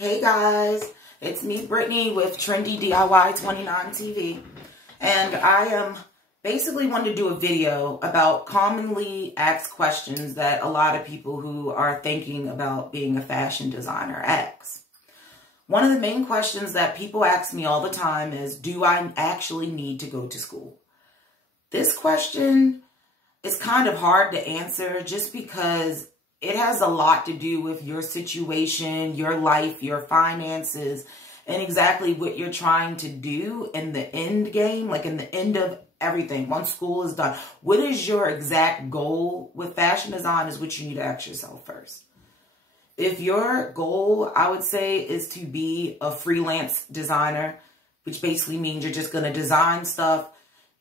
Hey guys, it's me, Brittany, with Trendy DIY 29 TV, and I am basically wanting to do a video about commonly asked questions that a lot of people who are thinking about being a fashion designer ask. One of the main questions that people ask me all the time is, do I actually need to go to school? This question is kind of hard to answer just because it has a lot to do with your situation, your life, your finances, and exactly what you're trying to do in the end game, like in the end of everything. Once school is done, what is your exact goal with fashion design is what you need to ask yourself first. If your goal, I would say, is to be a freelance designer, which basically means you're just going to design stuff.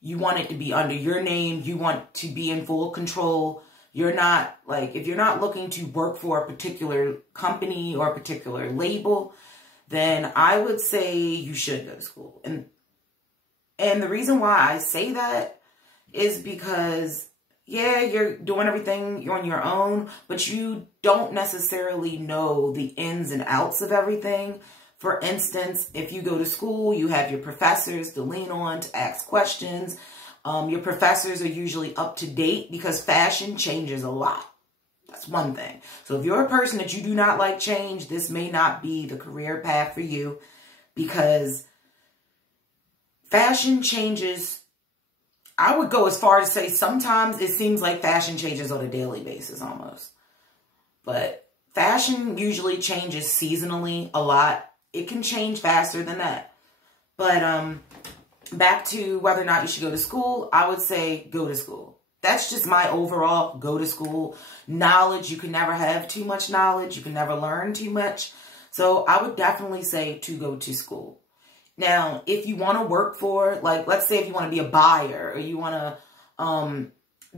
You want it to be under your name. You want to be in full control. You're not like, if you're not looking to work for a particular company or a particular label, then I would say you should go to school. And the reason why I say that is because, yeah, you're doing everything on your own, but you don't necessarily know the ins and outs of everything. For instance, if you go to school, you have your professors to lean on to ask questions. Your professors are usually up to date because fashion changes a lot. That's one thing. So if you're a person that you do not like change, this may not be the career path for you because fashion changes. I would go as far as to say sometimes it seems like fashion changes on a daily basis almost. But fashion usually changes seasonally a lot. It can change faster than that. But back to whether or not you should go to school, I would say go to school. That's just my overall go to school. Knowledge, you can never have too much knowledge. You can never learn too much. So I would definitely say to go to school. Now, if you want to work for, like, let's say if you want to be a buyer or you want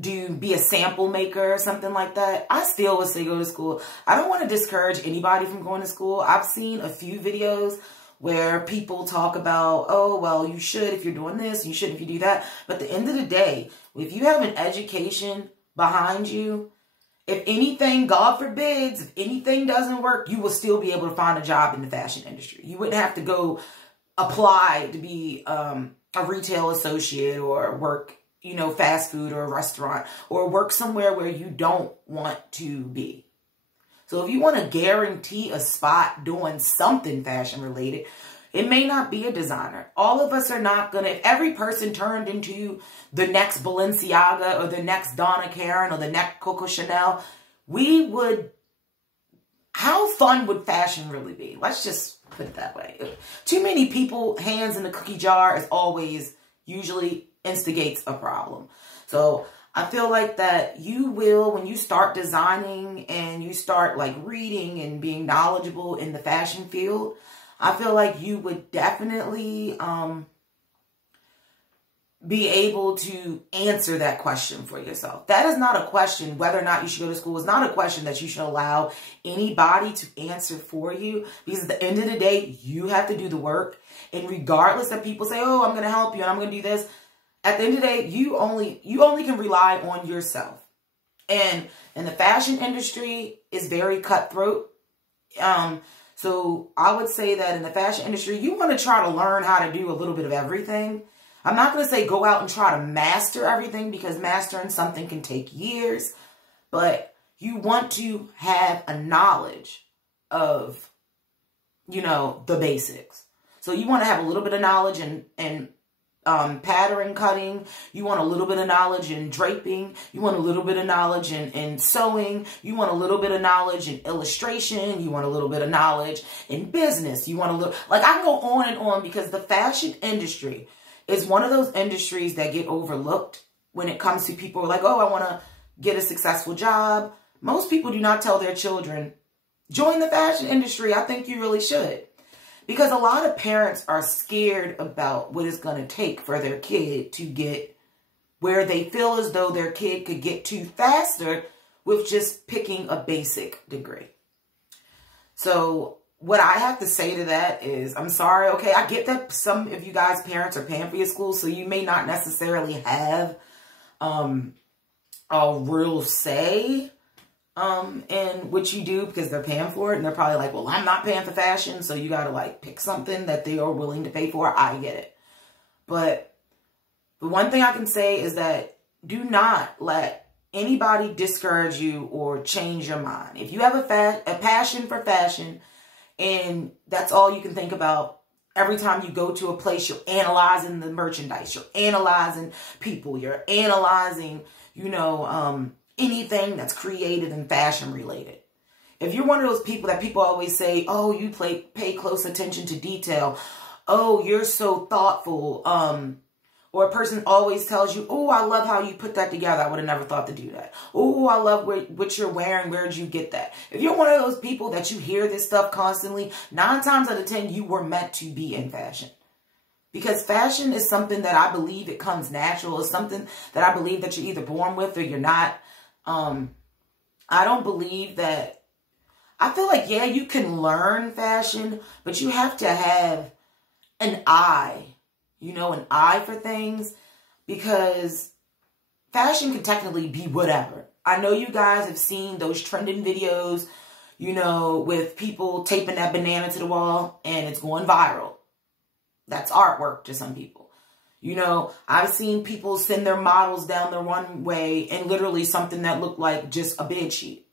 to be a sample maker or something like that, I still would say go to school. I don't want to discourage anybody from going to school. I've seen a few videos where people talk about, oh, well, you should if you're doing this, you should if you do that. But at the end of the day, if you have an education behind you, if anything, God forbids, if anything doesn't work, you will still be able to find a job in the fashion industry. You wouldn't have to go apply to be a retail associate or work, you know, fast food or a restaurant or work somewhere where you don't want to be. So if you want to guarantee a spot doing something fashion related, it may not be a designer. All of us are not going to, if every person turned into the next Balenciaga or the next Donna Karan or the next Coco Chanel, how fun would fashion really be? Let's just put it that way. Too many people, hands in the cookie jar is always usually instigates a problem. So I feel like that you will, when you start designing and you start like reading and being knowledgeable in the fashion field, I feel like you would definitely be able to answer that question for yourself. That is not a question, whether or not you should go to school is not a question that you should allow anybody to answer for you, because at the end of the day, you have to do the work. And regardless of people say, oh, I'm going to help you and I'm going to do this, at the end of the day, you only can rely on yourself. And the fashion industry is very cutthroat. So I would say that in the fashion industry, you want to try to learn how to do a little bit of everything. I'm not going to say go out and try to master everything because mastering something can take years. But you want to have a knowledge of, you know, the basics. So you want to have a little bit of knowledge in pattern cutting. You want a little bit of knowledge in draping. You want a little bit of knowledge in sewing. You want a little bit of knowledge in illustration. You want a little bit of knowledge in business. You want a little, like, I can go on and on because the fashion industry is one of those industries that get overlooked when it comes to people like, oh, I want to get a successful job. Most people do not tell their children, join the fashion industry. I think you really should. Because a lot of parents are scared about what it's going to take for their kid to get where they feel as though their kid could get to faster with just picking a basic degree. So what I have to say to that is, I'm sorry, okay, I get that some of you guys' parents are paying for your school, so you may not necessarily have a real say in what you do because they're paying for it. And they're probably like, well, I'm not paying for fashion. So you got to like pick something that they are willing to pay for. I get it. But the one thing I can say is that do not let anybody discourage you or change your mind. If you have a passion for fashion and that's all you can think about, every time you go to a place, you're analyzing the merchandise, you're analyzing people, you're analyzing, you know, anything that's created and fashion related. If you're one of those people that people always say, oh, you pay close attention to detail. Oh, you're so thoughtful. Or a person always tells you, oh, I love how you put that together. I would have never thought to do that. Oh, I love what you're wearing. Where did you get that? If you're one of those people that you hear this stuff constantly, 9 times out of 10, you were meant to be in fashion. Because fashion is something that I believe it comes natural. It's something that I believe that you're either born with or you're not. I don't believe that. I feel like, yeah, you can learn fashion, but you have to have an eye. You know, an eye for things, because fashion can technically be whatever. I know you guys have seen those trending videos, you know, with people taping that banana to the wall and it's going viral. That's artwork to some people. You know, I've seen people send their models down the runway in literally something that looked like just a bed sheet,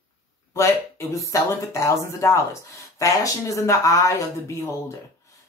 but it was selling for thousands of dollars. Fashion is in the eye of the beholder.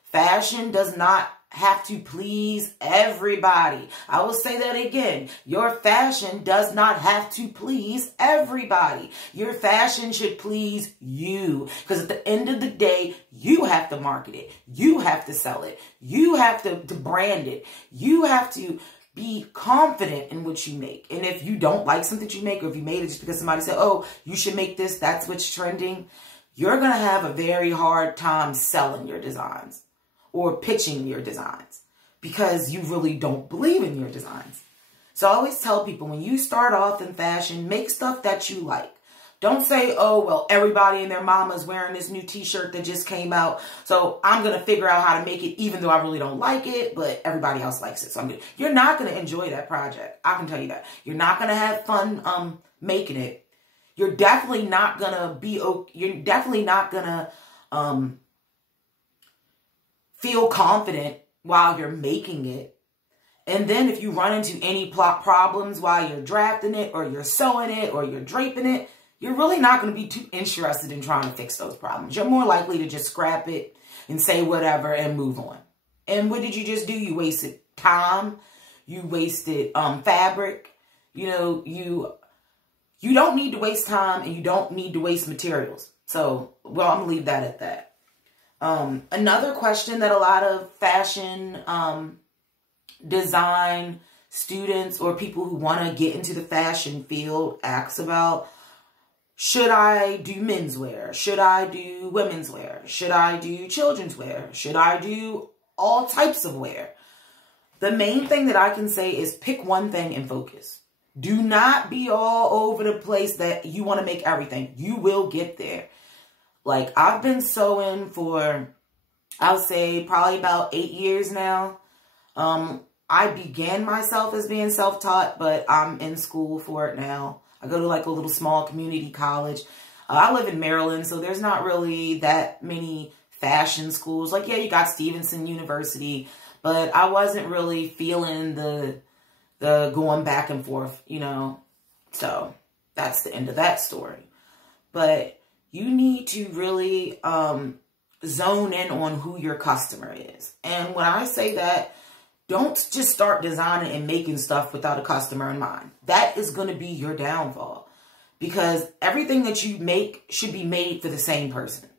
Fashion does not have to please everybody. I will say that again. Your fashion does not have to please everybody. Your fashion should please you. Because at the end of the day, you have to market it. You have to sell it. You have to brand it. You have to be confident in what you make. And if you don't like something that you make, or if you made it just because somebody said, oh, you should make this, that's what's trending, you're going to have a very hard time selling your designs or pitching your designs because you really don't believe in your designs. So I always tell people, when you start off in fashion, make stuff that you like. Don't say, oh, well, everybody and their mama is wearing this new t-shirt that just came out, so I'm going to figure out how to make it even though I really don't like it, but everybody else likes it. So I'm good. You're not going to enjoy that project. I can tell you that. You're not going to have fun making it. You're definitely not going to be, you're definitely not going to feel confident while you're making it. And then if you run into any plot problems while you're drafting it or you're sewing it or you're draping it, you're really not going to be too interested in trying to fix those problems. You're more likely to just scrap it and say whatever and move on. And what did you just do? You wasted time. You wasted fabric. You know, you don't need to waste time and you don't need to waste materials. So, well, I'm going to leave that at that. Another question that a lot of fashion design students or people who want to get into the fashion field asks about, should I do menswear? Should I do women's wear? Should I do children's wear? Should I do all types of wear? The main thing that I can say is pick one thing and focus. Do not be all over the place that you want to make everything. You will get there. Like, I've been sewing for, I'll say, probably about 8 years now. I began myself as being self-taught, but I'm in school for it now. I go to like a little small community college. I live in Maryland, so there's not really that many fashion schools. Like, yeah, you got Stevenson University, but I wasn't really feeling the going back and forth, you know. So that's the end of that story. But you need to really zone in on who your customer is. And when I say that, don't just start designing and making stuff without a customer in mind. That is going to be your downfall. Because everything that you make should be made for the same person.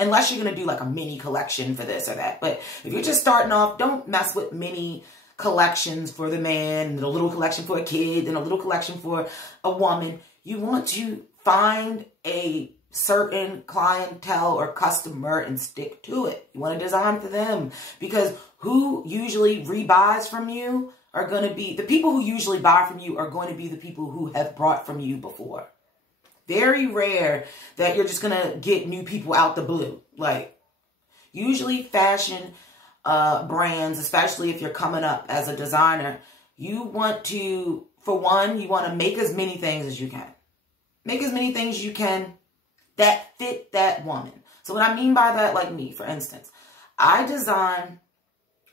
Unless you're going to do like a mini collection for this or that. But if you're just starting off, don't mess with mini collections for the man, and a little collection for a kid, and a little collection for a woman. You want to find a certain clientele or customer and stick to it. You want to design for them, because who usually rebuys from you are going to be, the people who usually buy from you are going to be the people who have bought from you before. Very rare that you're just going to get new people out the blue. Like, usually fashion brands, especially if you're coming up as a designer, you want to, for one, you want to make as many things as you can. Make as many things as you can that fit that woman. So what I mean by that, like me, for instance, I design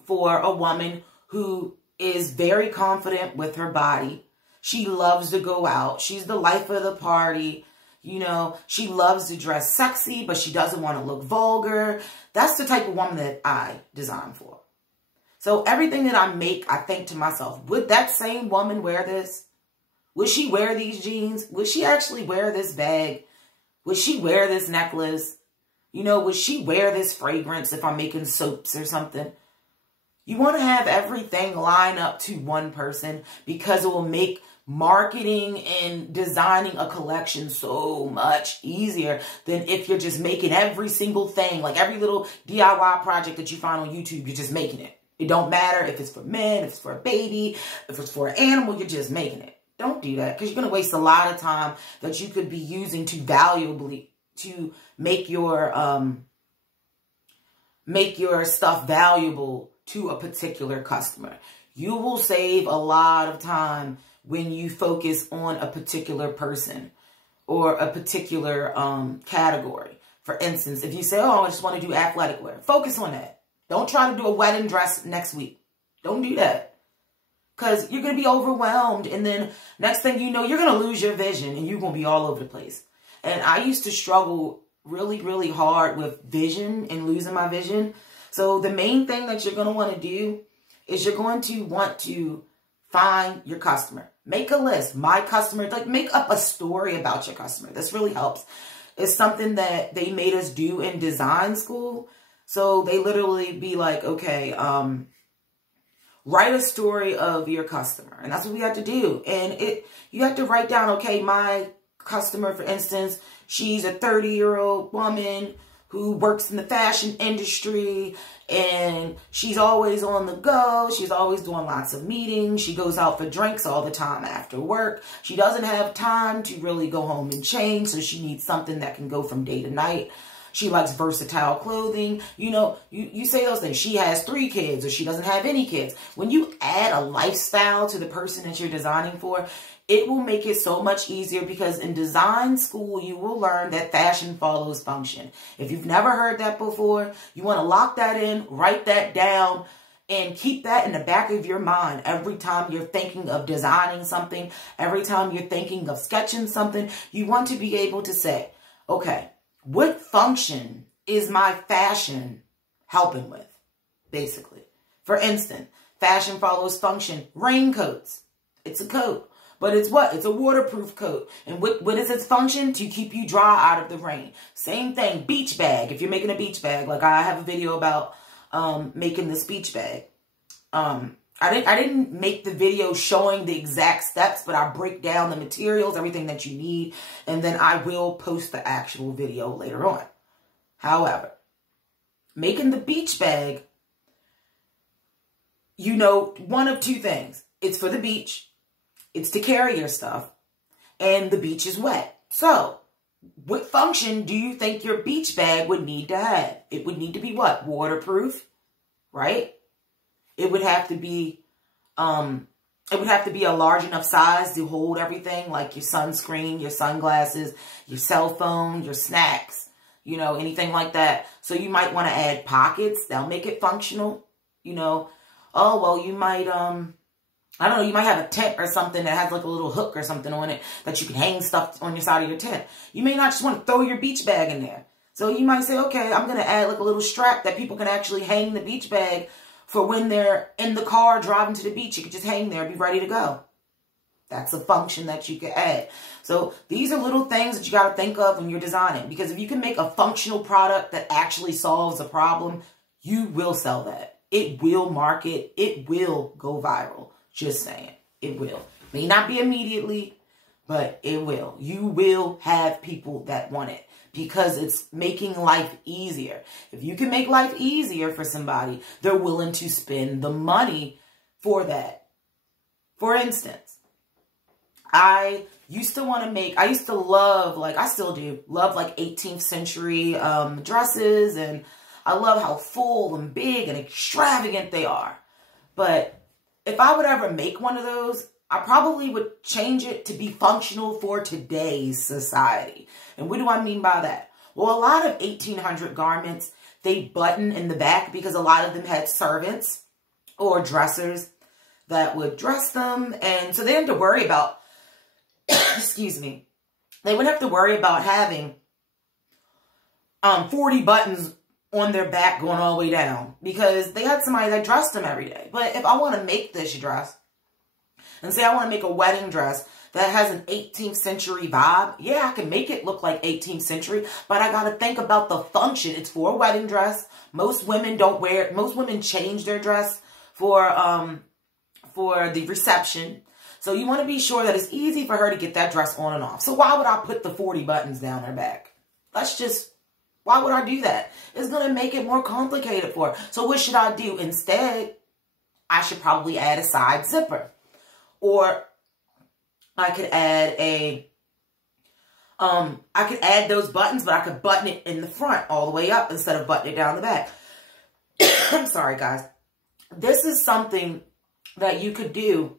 for a woman who is very confident with her body. She loves to go out. She's the life of the party. You know, she loves to dress sexy, but she doesn't want to look vulgar. That's the type of woman that I design for. So everything that I make, I think to myself, would that same woman wear this? Would she wear these jeans? Would she actually wear this bag? Would she wear this necklace? You know, would she wear this fragrance if I'm making soaps or something? You want to have everything line up to one person because it will make marketing and designing a collection so much easier than if you're just making every single thing, like every little DIY project that you find on YouTube, you're just making it. It don't matter if it's for men, if it's for a baby, if it's for an animal, you're just making it. Don't do that because you're going to waste a lot of time that you could be using to make your stuff valuable to a particular customer. You will save a lot of time when you focus on a particular person or a particular category. For instance, if you say, oh, I just want to do athletic wear, focus on that. Don't try to do a wedding dress next week. Don't do that. Because you're going to be overwhelmed. And then next thing you know, you're going to lose your vision and you're going to be all over the place. And I used to struggle really, really hard with vision and losing my vision. So the main thing that you're going to want to do is you're going to want to find your customer. Make a list. My customer, like make up a story about your customer. This really helps. It's something that they made us do in design school. So they literally be like, okay, write a story of your customer. And that's what we have to do. And you have to write down, okay, my customer, for instance, she's a 30-year-old woman who works in the fashion industry and she's always on the go. She's always doing lots of meetings. She goes out for drinks all the time after work. She doesn't have time to really go home and change, so she needs something that can go from day to night. She likes versatile clothing. You know, you say those things. She has 3 kids or she doesn't have any kids. When you add a lifestyle to the person that you're designing for, it will make it so much easier because in design school, you will learn that fashion follows function. If you've never heard that before, you want to lock that in, write that down, and keep that in the back of your mind every time you're thinking of designing something, every time you're thinking of sketching something. You want to be able to say, okay, what function is my fashion helping with, basically? For instance, fashion follows function. Raincoats. It's a coat. But it's what? It's a waterproof coat. And what is its function? To keep you dry out of the rain. Same thing. Beach bag. If you're making a beach bag, like I have a video about making this beach bag. I didn't make the video showing the exact steps, but I break down the materials, everything that you need, and then I will post the actual video later on. However, making the beach bag, you know, one of 2 things. It's for the beach. It's to carry your stuff, and the beach is wet. So, what function do you think your beach bag would need to have? It would need to be what? Waterproof, right? It would have to be a large enough size to hold everything, like your sunscreen, your sunglasses, your cell phone, your snacks, you know, anything like that. So you might want to add pockets. That'll make it functional, you know. Oh, well, you might, I don't know, you might have a tent or something that has like a little hook or something on it that you can hang stuff on your side of your tent. You may not just want to throw your beach bag in there. So you might say, okay, I'm going to add like a little strap that people can actually hang the beach bag for when they're in the car driving to the beach. You could just hang there and be ready to go. That's a function that you could add. So these are little things that you got to think of when you're designing. Because if you can make a functional product that actually solves a problem, you will sell that. It will market. It will go viral. Just saying. It will. May not be immediately, but it will. You will have people that want it because it's making life easier. If you can make life easier for somebody, they're willing to spend the money for that. For instance, I used to love, like I still do, love like 18th century dresses, and I love how full and big and extravagant they are. But if I would ever make one of those, I probably would change it to be functional for today's society. And what do I mean by that? Well, a lot of 1800 garments, they button in the back because a lot of them had servants or dressers that would dress them. And so they didn't have to worry about, excuse me, they wouldn't have to worry about having 40 buttons on their back going all the way down because they had somebody that dressed them every day. But if I want to make this dress, and say I want to make a wedding dress that has an 18th century vibe, yeah, I can make it look like 18th century, but I got to think about the function. It's for a wedding dress. Most women don't wear it. Most women change their dress for the reception. So you want to be sure that it's easy for her to get that dress on and off. So why would I put the 40 buttons down her back? Why would I do that? It's going to make it more complicated for her. So what should I do? Instead, I should probably add a side zipper. Or I could add I could add those buttons, but I could button it in the front all the way up instead of buttoning it down the back. I'm sorry, guys. This is something that you could do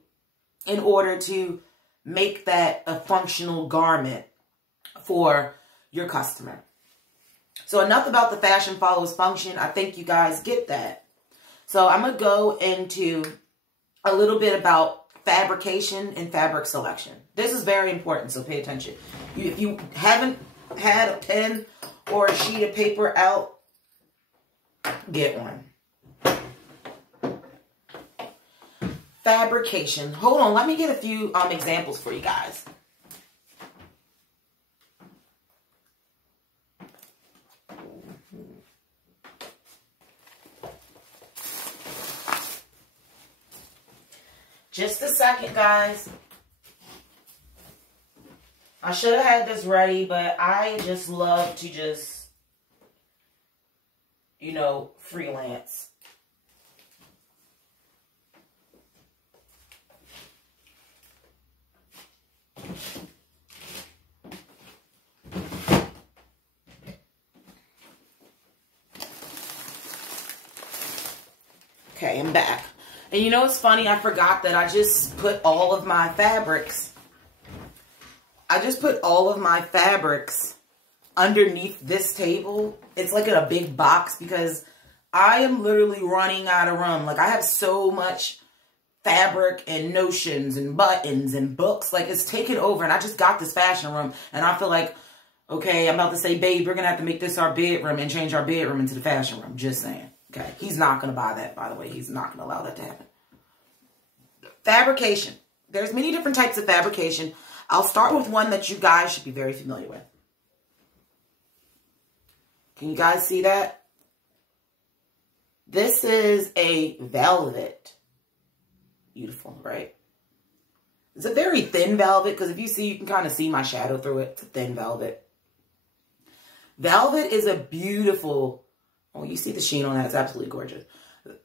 in order to make that a functional garment for your customer. So enough about the fashion follows function. I think you guys get that. So I'm going to go into a little bit about fabrication and fabric selection. This is very important, so pay attention. If you haven't had a pen or a sheet of paper out, get one. Fabrication. Hold on, let me get a few examples for you guys. Just a second, guys. I should have had this ready, but I just love to just, you know, freelance. Okay, I'm back. And you know what's funny? I forgot that I just put all of my fabrics. I just put all of my fabrics underneath this table. It's like in a big box because I am literally running out of room. Like I have so much fabric and notions and buttons and books. Like it's taken over and I just got this fashion room and I feel like, okay, I'm about to say, babe, we're going to have to make this our bedroom and change our bedroom into the fashion room. Just saying. Okay. He's not going to buy that, by the way. He's not going to allow that to happen. Fabrication. There's many different types of fabrication. I'll start with one that you guys should be very familiar with. Can you guys see that? This is a velvet. Beautiful, right? It's a very thin velvet because if you see, you can kind of see my shadow through it. It's a thin velvet. Velvet is a beautiful, oh, you see the sheen on that. It's absolutely gorgeous.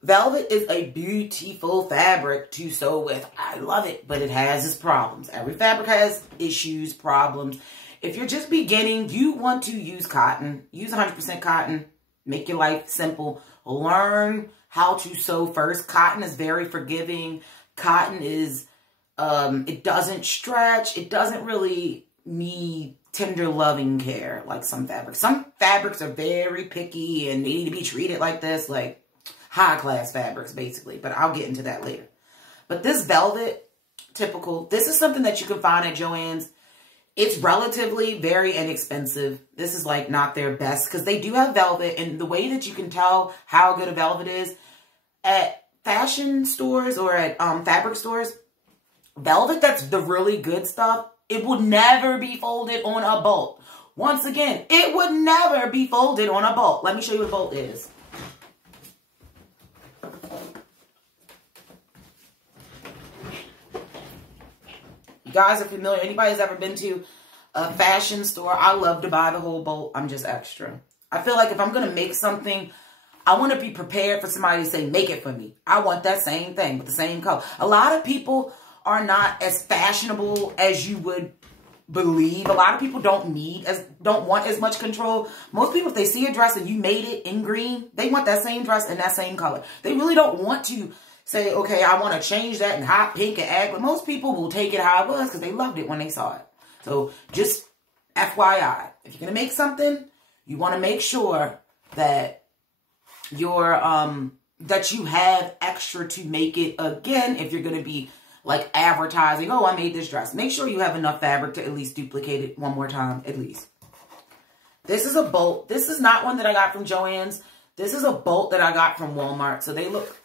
Velvet is a beautiful fabric to sew with. I love it, but it has its problems. Every fabric has issues, problems. If you're just beginning, you want to use cotton. Use 100% cotton. Make your life simple. Learn how to sew first. Cotton is very forgiving. Cotton is, it doesn't stretch. It doesn't really need tender loving care like some fabrics. Some fabrics are very picky and they need to be treated like this, like high class fabrics basically, but I'll get into that later. But this velvet, typical, this is something that you can find at Joann's. It's relatively very inexpensive. This is like not their best because they do have velvet, and the way that you can tell how good a velvet is at fashion stores or at fabric stores, velvet that's the really good stuff, it would never be folded on a bolt. Once again, it would never be folded on a bolt. Let me show you what a bolt is. You guys are familiar. Anybody's ever been to a fashion store? I love to buy the whole bolt. I'm just extra. I feel like if I'm going to make something, I want to be prepared for somebody to say, make it for me. I want that same thing with the same color. A lot of people are not as fashionable as you would believe. A lot of people don't want as much control. Most people, if they see a dress and you made it in green, they want that same dress in that same color. They really don't want to say, okay, I want to change that in hot pink and act. But most people will take it how it was because they loved it when they saw it. So just FYI, if you're going to make something, you want to make sure that that you have extra to make it again. If you're going to be like advertising, oh, I made this dress. Make sure you have enough fabric to at least duplicate it one more time, at least. This is a bolt. This is not one that I got from Joann's. This is a bolt that I got from Walmart. So they look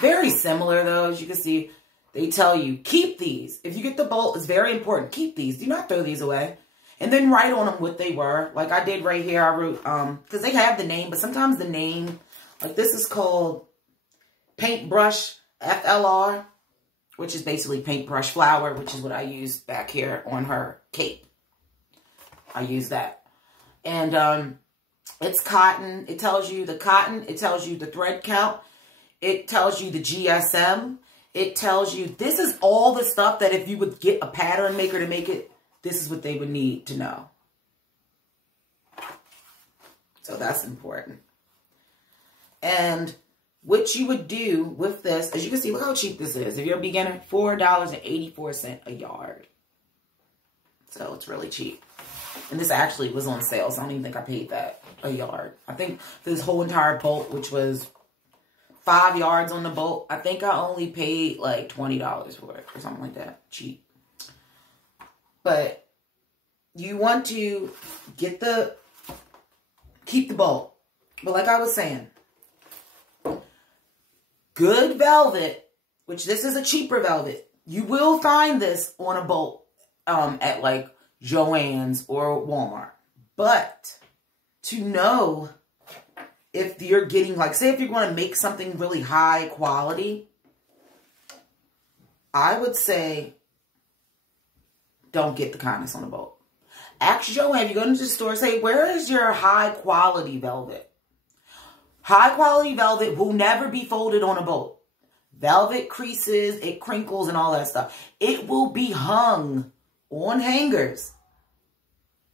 very similar though. As you can see, they tell you, keep these. If you get the bolt, it's very important. Keep these. Do not throw these away. And then write on them what they were. Like I did right here. I wrote, because they have the name, but sometimes the name, like this is called Paintbrush FLR, which is basically paintbrush flower, which is what I used back here on her cape. I use that. And it's cotton. It tells you the cotton. It tells you the thread count. It tells you the GSM. It tells you, this is all the stuff that if you would get a pattern maker to make it, this is what they would need to know. So that's important. And what you would do with this, as you can see, look how cheap this is. If you're a beginner, $4.84 a yard. So it's really cheap. And this actually was on sale, so I don't even think I paid that a yard. I think for this whole entire bolt, which was 5 yards on the bolt, I think I only paid like $20 for it or something like that. Cheap. But you want to keep the bolt. But like I was saying, good velvet, which this is a cheaper velvet. You will find this on a bolt at like Joann's or Walmart. But to know if you're getting, like, say if you're going to make something really high quality, I would say don't get the kindness on the bolt. Ask Joann, if you go into the store, say, where is your high quality velvet? High quality velvet will never be folded on a bolt. Velvet creases, it crinkles and all that stuff. It will be hung on hangers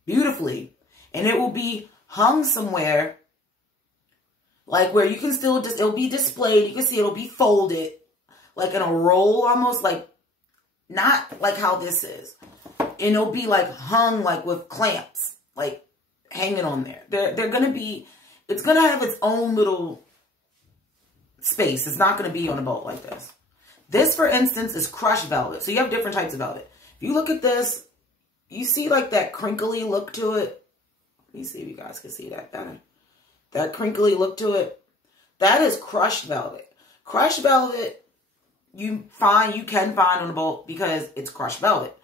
beautifully. And it will be hung somewhere like where you can still just, it'll be displayed. You can see it'll be folded like in a roll, almost like, not like how this is. And it'll be like hung like with clamps, like hanging on there. They're going to be, it's going to have its own little space. It's not going to be on a bolt like this. This, for instance, is crushed velvet. So you have different types of velvet. If you look at this, you see like that crinkly look to it. Let me see if you guys can see that better. That crinkly look to it. That is crushed velvet. Crushed velvet, you can find on a bolt because it's crushed velvet.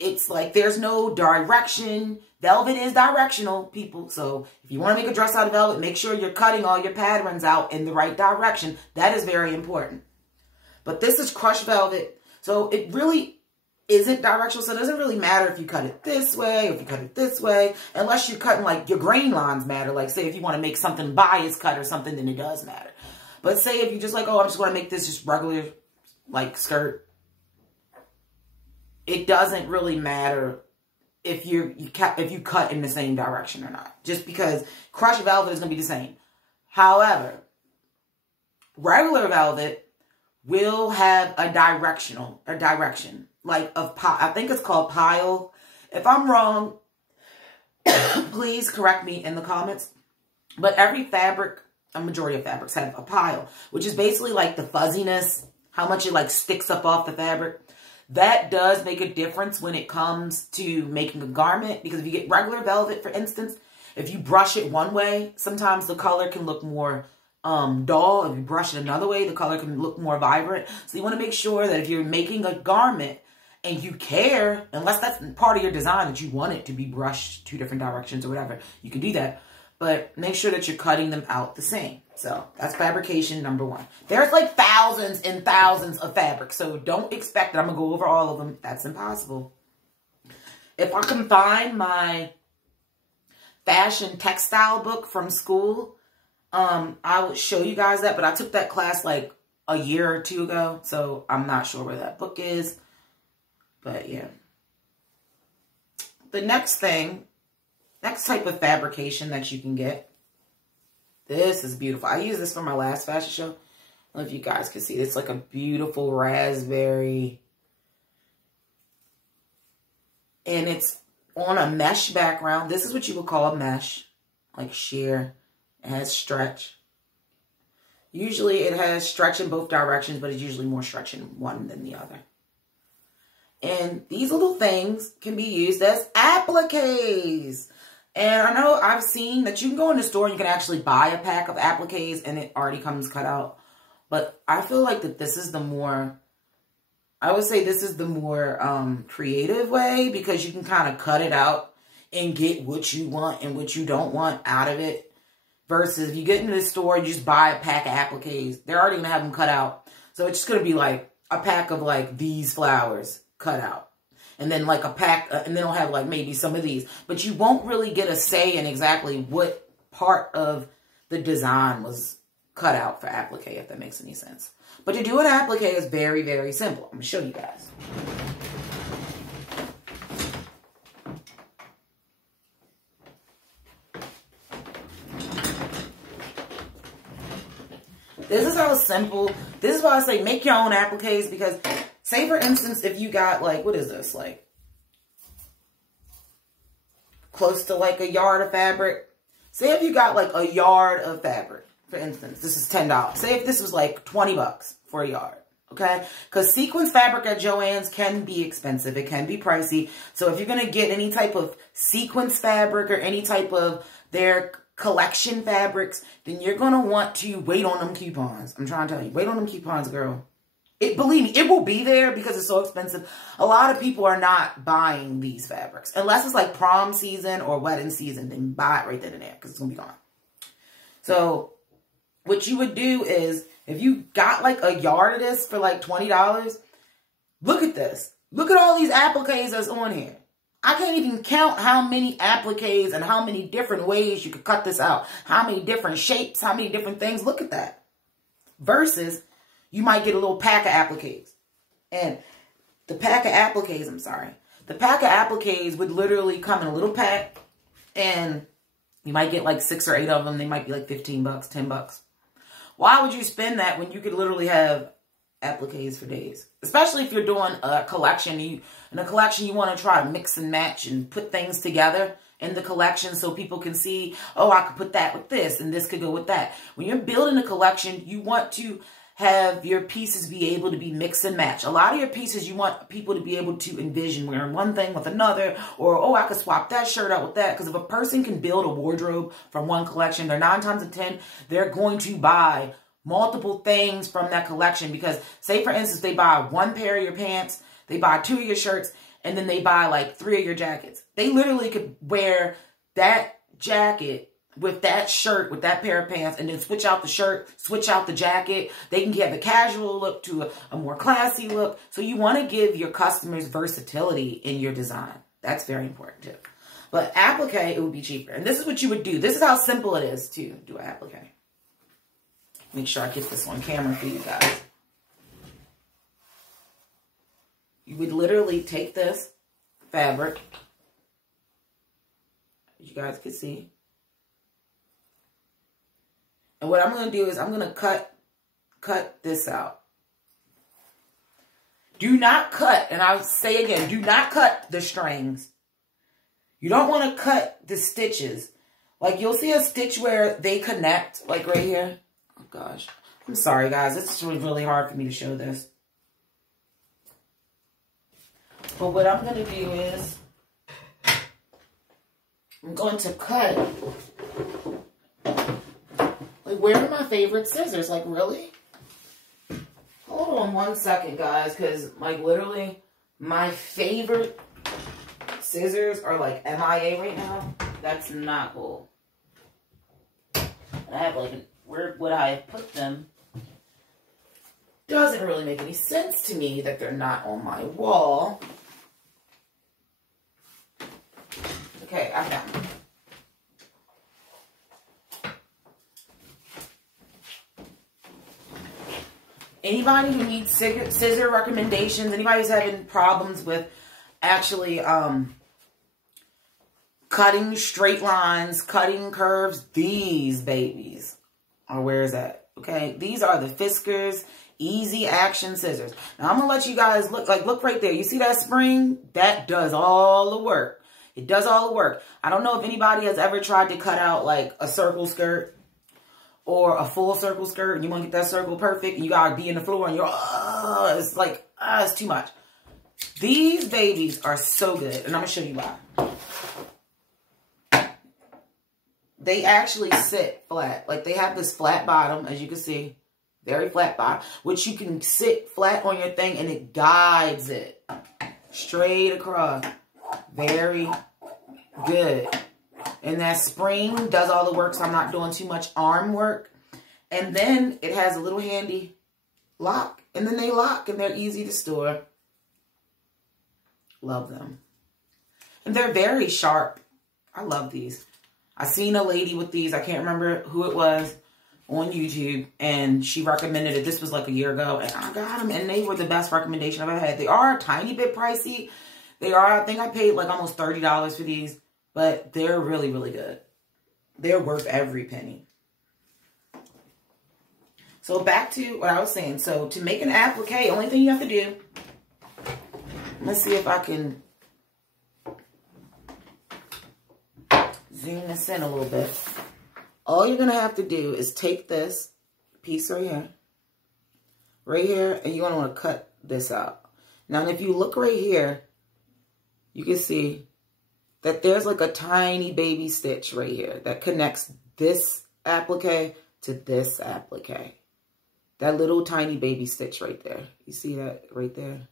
It's like there's no direction. Velvet is directional, people. So if you want to make a dress out of velvet, make sure you're cutting all your patterns out in the right direction. That is very important. But this is crushed velvet. So it really isn't directional. So it doesn't really matter if you cut it this way, or if you cut it this way, unless you're cutting like your grain lines matter. Like say if you want to make something bias cut or something, then it does matter. But say if you just like, oh, I'm just going to make this just regular like skirt. It doesn't really matter if you cut in the same direction or not. Just because crushed velvet is going to be the same. However, regular velvet will have a direction. Like I think it's called pile. If I'm wrong, please correct me in the comments. But every fabric, a majority of fabrics have a pile, which is basically like the fuzziness, how much it like sticks up off the fabric. That does make a difference when it comes to making a garment, because if you get regular velvet, for instance, if you brush it one way, sometimes the color can look more dull. If you brush it another way, the color can look more vibrant. So you want to make sure that if you're making a garment and you care, unless that's part of your design that you want it to be brushed 2 different directions or whatever, you can do that. But make sure that you're cutting them out the same. So that's fabrication number 1. There's like thousands and thousands of fabrics. So don't expect that I'm going to go over all of them. That's impossible. If I can find my fashion textile book from school, I would show you guys that. But I took that class like a year or 2 ago. So I'm not sure where that book is. But yeah. The next type of fabrication that you can get. This is beautiful. I used this for my last fashion show. I don't know if you guys can see. It's like a beautiful raspberry. And it's on a mesh background. This is what you would call a mesh. Like sheer. It has stretch. Usually it has stretch in both directions, but it's usually more stretch in one than the other. And these little things can be used as appliques. And I know I've seen that you can go in the store and you can actually buy a pack of appliques and it already comes cut out. But I feel like that this is the more, I would say this is the more creative way, because you can kind of cut it out and get what you want and what you don't want out of it. Versus if you get into the store and you just buy a pack of appliques, they're already going to have them cut out. So it's just going to be like a pack of like these flowers cut out. And then like a pack, and then they'll have like maybe some of these. But you won't really get a say in exactly what part of the design was cut out for applique, if that makes any sense. But to do an applique is very, very simple. I'm going to show you guys. This is how simple. This is why I say make your own appliques, because say for instance, if you got like, what is this? Like close to like a yard of fabric. Say if you got like a yard of fabric, for instance, this is $10. Say if this was like 20 bucks for a yard. Okay. Because sequence fabric at Joann's can be expensive. It can be pricey. So if you're going to get any type of sequence fabric or any type of their collection fabrics, then you're going to want to wait on them coupons. I'm trying to tell you, wait on them coupons, girl. Believe me, it will be there because it's so expensive. A lot of people are not buying these fabrics. Unless it's like prom season or wedding season, then buy it right then and there because it's going to be gone. So what you would do is, if you got like a yard of this for like $20, look at this. Look at all these appliques that's on here. I can't even count how many appliques and how many different ways you could cut this out. How many different shapes, how many different things. Look at that. Versus, you might get a little pack of appliques. And the pack of appliques, the pack of appliques would literally come in a little pack. And you might get like 6 or 8 of them. They might be like 15 bucks, 10 bucks. Why would you spend that when you could literally have appliques for days? Especially if you're doing a collection. In a collection, you want to try to mix and match and put things together in the collection so people can see, oh, I could put that with this and this could go with that. When you're building a collection, you want to have your pieces be able to be mix and match. A lot of your pieces, you want people to be able to envision wearing one thing with another, or, oh, I could swap that shirt out with that. Because if a person can build a wardrobe from one collection, they're 9 times out of 10, they're going to buy multiple things from that collection. Because say, for instance, they buy 1 pair of your pants, they buy 2 of your shirts, and then they buy like 3 of your jackets. They literally could wear that jacket with that shirt, with that pair of pants, and then switch out the shirt, switch out the jacket. They can get the casual look to a more classy look. So you want to give your customers versatility in your design. That's very important too. But applique, it would be cheaper. And this is what you would do. This is how simple it is to do an applique. Make sure I get this on camera for you guys. You would literally take this fabric, as you guys can see. And what I'm going to do is I'm going to cut this out. Do not cut, and I'll say again, do not cut the strings. You don't want to cut the stitches. Like you'll see a stitch where they connect, like right here. Oh gosh. I'm sorry guys, it's really hard for me to show this. But what I'm going to do is I'm going to cut. Like, where are my favorite scissors? Like, really? Hold on one second, guys, because, like, literally, my favorite scissors are, like, MIA right now. That's not cool. And I have, like, where would I have put them? Doesn't really make any sense to me that they're not on my wall. Okay, I found them. Anybody who needs scissor recommendations, anybody who's having problems with actually cutting straight lines, cutting curves, these babies are where is that? Okay, these are the Fiskars Easy Action Scissors. Now, I'm going to let you guys look right there. You see that spring? That does all the work. It does all the work. I don't know if anybody has ever tried to cut out like a circle skirt or a full circle skirt and you want to get that circle perfect and you got to be in the floor and you're, it's like, it's too much. These babies are so good. And I'm going to show you why. They actually sit flat. Like they have this flat bottom, as you can see. Very flat bottom. Which you can sit flat on your thing and it guides it straight across. Very good. And that spring does all the work, so I'm not doing too much arm work. And then it has a little handy lock. And then they lock and they're easy to store. Love them. And they're very sharp. I love these. I seen a lady with these. I can't remember who it was on YouTube. And she recommended it. This was like a year ago. And I got them. And they were the best recommendation I've ever had. They are a tiny bit pricey. They are. I think I paid like almost $30 for these. But they're really, really good. They're worth every penny. So back to what I was saying. So to make an applique, only thing you have to do. Let's see if I can zoom this in a little bit. All you're going to have to do is take this piece right here, and you're going to want to cut this out. Now, if you look right here, you can see that there's like a tiny baby stitch right here that connects this applique to this applique. That little tiny baby stitch right there. You see that right there?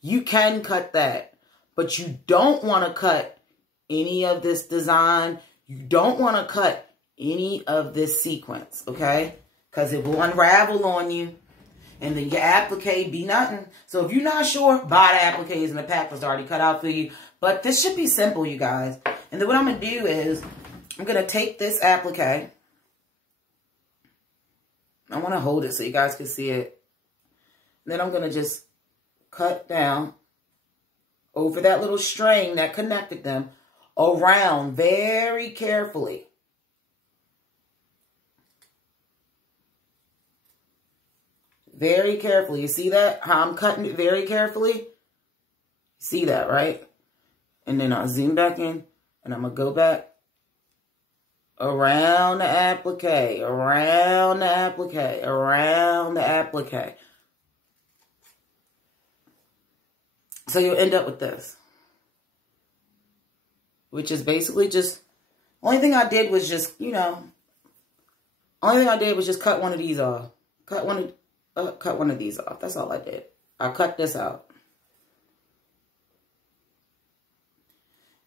You can cut that, but you don't want to cut any of this design. You don't want to cut any of this sequence, okay? Because it will unravel on you, and then your applique be nothing. So if you're not sure, buy the appliques, and the pack was already cut out for you. But this should be simple, you guys. And then what I'm going to do is I'm going to take this applique. I want to hold it so you guys can see it. And then I'm going to just cut down over that little string that connected them around very carefully. Very carefully. You see that? How I'm cutting it very carefully? See that, right? And then I'll zoom back in and I'm going to go back around the applique, around the applique, around the applique. So you'll end up with this, which is basically just, only thing I did was just, you know, only thing I did was just cut one of these off. Cut one of these off. That's all I did. I cut this out.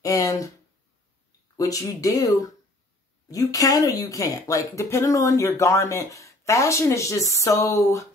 And what you do, you can or you can't. Like, depending on your garment, fashion is just so